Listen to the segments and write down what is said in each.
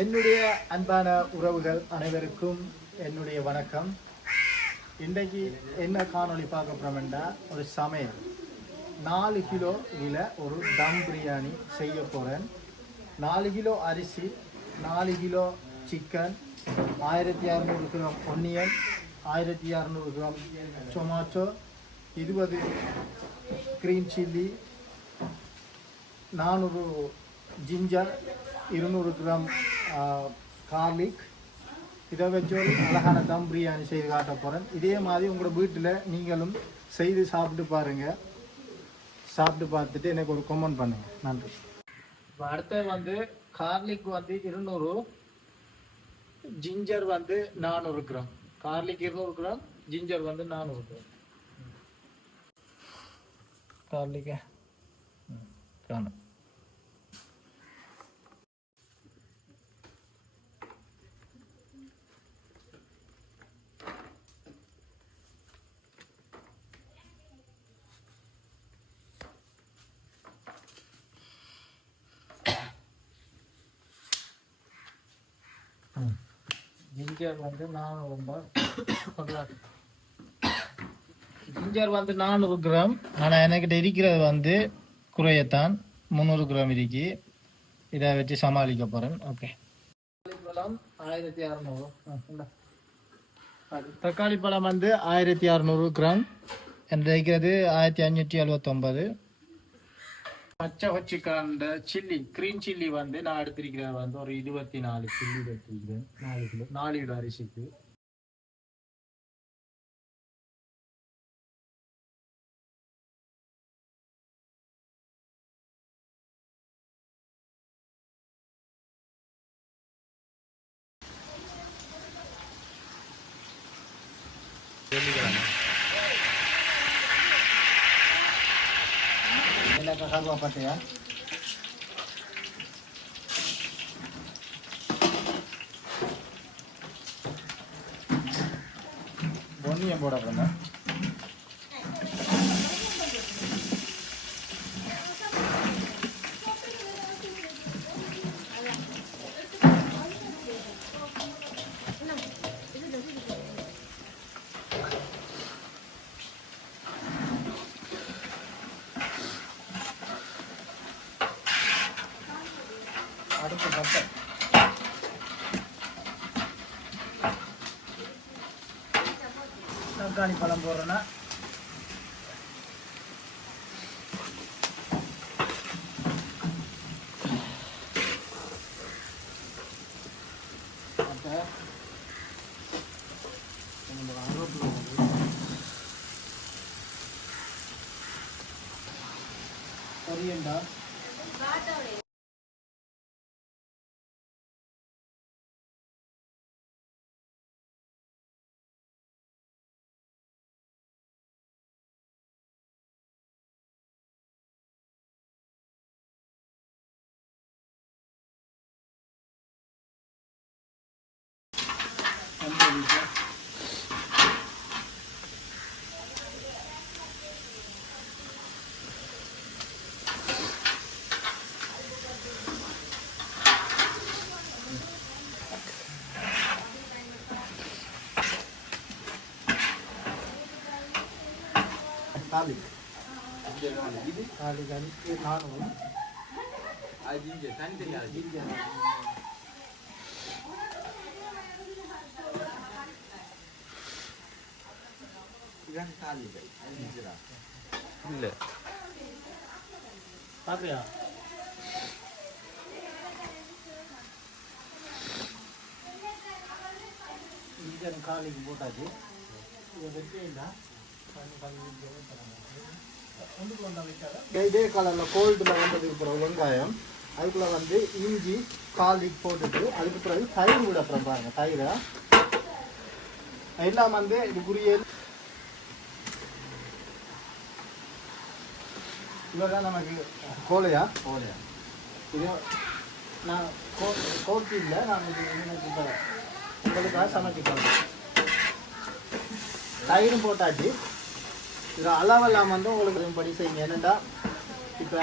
என்னுடைய அன்பான உறவுகள் அனைவருக்கும் என்னுடைய வணக்கம். இன்றைக்கு என்ன காணொளி பார்க்க போறோம்னா, ஒரு சமையல் 4 கிலோ ஒரு தம் பிரியாணி செய்ய போகிறேன். 4 கிலோ அரிசி, 4 kilo chicken, 1600 gram onion, 1600 gram tomato, 20 green chilli, 400 ginger, 200 gram garlic. இதை வச்சு ஒரு அழகான தம் பிரியாணி செய்து காட்ட போகிறேன். இதே மாதிரி உங்களோட வீட்டில் நீங்களும் செய்து சாப்பிட்டு பாருங்கள். சாப்பிட்டு பார்த்துட்டு எனக்கு ஒரு கமெண்ட் பண்ணுங்கள். நன்றி. இப்போ அடுத்தது garlic 200, ginger 400 gram. Garlic 200 gram, ginger 400 gram. கார்லிக்க காணும். Ginger 400 ginger 400 gram. ஆனால் என்கிட்ட இருக்கிறது குறையத்தான் 300 கிராம் இருக்கு. இதை வச்சு சமாளிக்க போகிறேன். ஓகே. தக்காளி பழம் 1600. தக்காளி பழம் 1600 கிராம். என்கிட்ட இருக்கிறது 1579. பச்சை வச்சுக்காண்ட சில்லி, கிரீன் சில்லி நான் எடுத்திருக்கிறேன் ஒரு 24 சில்லி எடுத்திருக்கிறேன். 4 கிலோ 4 கிலோ அரிசிக்கு. கருவாப்பட்டையா பொன்னியம் போட போறேன். அடுத்து பட்டை, தக்காளி பழம் போடுறேன்னா கரியண்டா இல்ல பாத்தியா காலிக்கு போட்டாச்சு. இதை வச்சீங்கன்னா இதே கலரில் கோல்டில் இருக்கிற வெங்காயம், அதுக்குள்ள இஞ்சி கார்லிக் போட்டுட்டு அதுக்கு பிறகு தயிர் விட அப்புறம் பாருங்க. தயிரை எல்லாம் இதுக்குரிய இவர்தான் நமக்கு கோலையா இது நான் கோட்டி இல்லை. நான் உங்களுக்காக சமைச்சிப்பேன். தயிரும் போட்டாச்சு. இதில் அளவெல்லாம் உங்களுக்கு படி செய்யுங்க. என்னென்னா இப்போ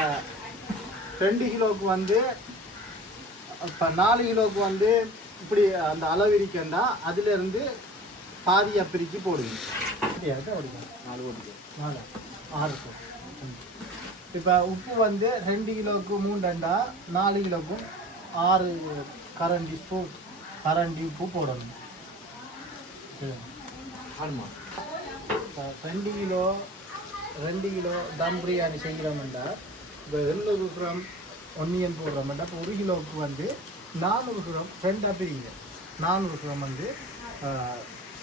2 கிலோவுக்கு இப்போ 4 கிலோவுக்கு வந்து இப்படி அந்த அளவு இருக்கேன்டா அதுலேருந்து பாதியாக பிரித்து போடுவீங்க. ஓடிக்கும் 4 ஓடிக்கும் 4 6 இப்போ உப்பு வந்து 2 கிலோவுக்கு 3 4 கிலோவுக்கும் 6 கரண்டி உப்பு போடணும். ஆமாம். இப்போ 2 கிலோ தம் பிரியாணி செய்கிறோம்னா இப்போ 700 கிராம் ஒன்னியன் போடுறோம்னா இப்போ 1 கிலோவுக்கு வந்து 400 கிராம் 2 பிரிங்க 400 கிராம் வந்து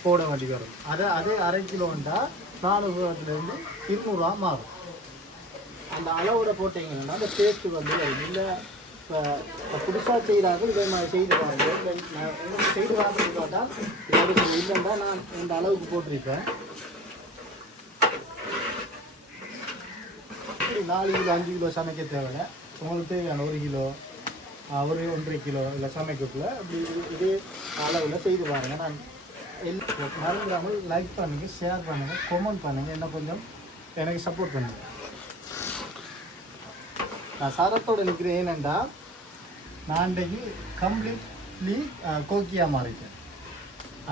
போட வேண்டி வரும். அதே அரை கிலோண்டா 400 கிராம்லேருந்து 200 மாறும். அந்த அளவோட போட்டிங்கன்னா அந்த டேஸ்ட்டு வந்து இல்லை. இப்போ புதுசாக செய்கிறாங்க இதே மாதிரி செய்துவாங்க. எனக்கு செய்துவாங்கன்னு கேட்டால் அதுக்கு இல்லைன்னா நான் இந்த அளவுக்கு போட்டிருப்பேன். 4 கிலோ 5 கிலோ சமைக்க தேவையில்லை. உங்களுக்கு தேவையான 1 கிலோ 1.5 கிலோ இல்லை சமைக்கக்குள்ள அப்படி இதே அளவில் செய்து பாருங்க. நான் மறந்துடாமல் லைக் பண்ணுங்கள், ஷேர் பண்ணுங்கள், கமெண்ட் பண்ணுங்கள், என்ன கொஞ்சம் எனக்கு சப்போர்ட் பண்ணுங்கள். நான் சரத்தோடு நிற்கிறேன். ஏனென்றா நான் இன்றைக்கு கம்ப்ளீட்லி கோக்கியாக மாறிட்டேன்.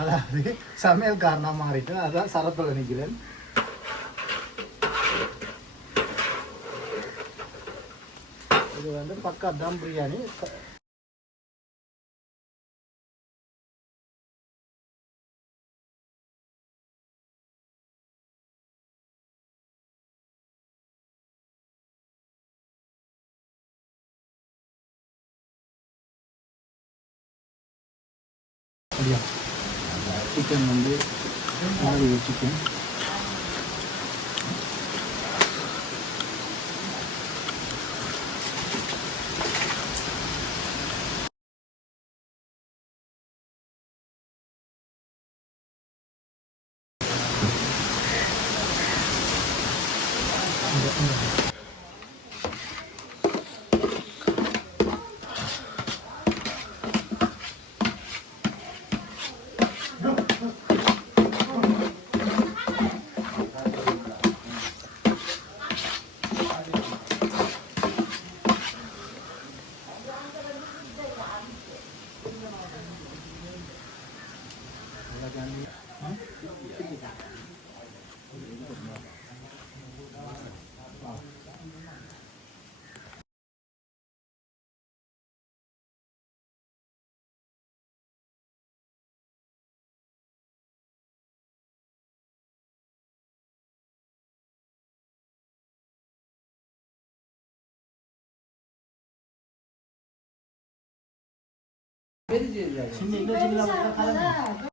அதாவது சமையல்காரனாக மாறிட்டேன். அதான் சரத்தோடு நிற்கிறேன். இது வந்து பக்கா தம் பிரியாணி. சிக்கன் வந்து சிக்கன் சின்ன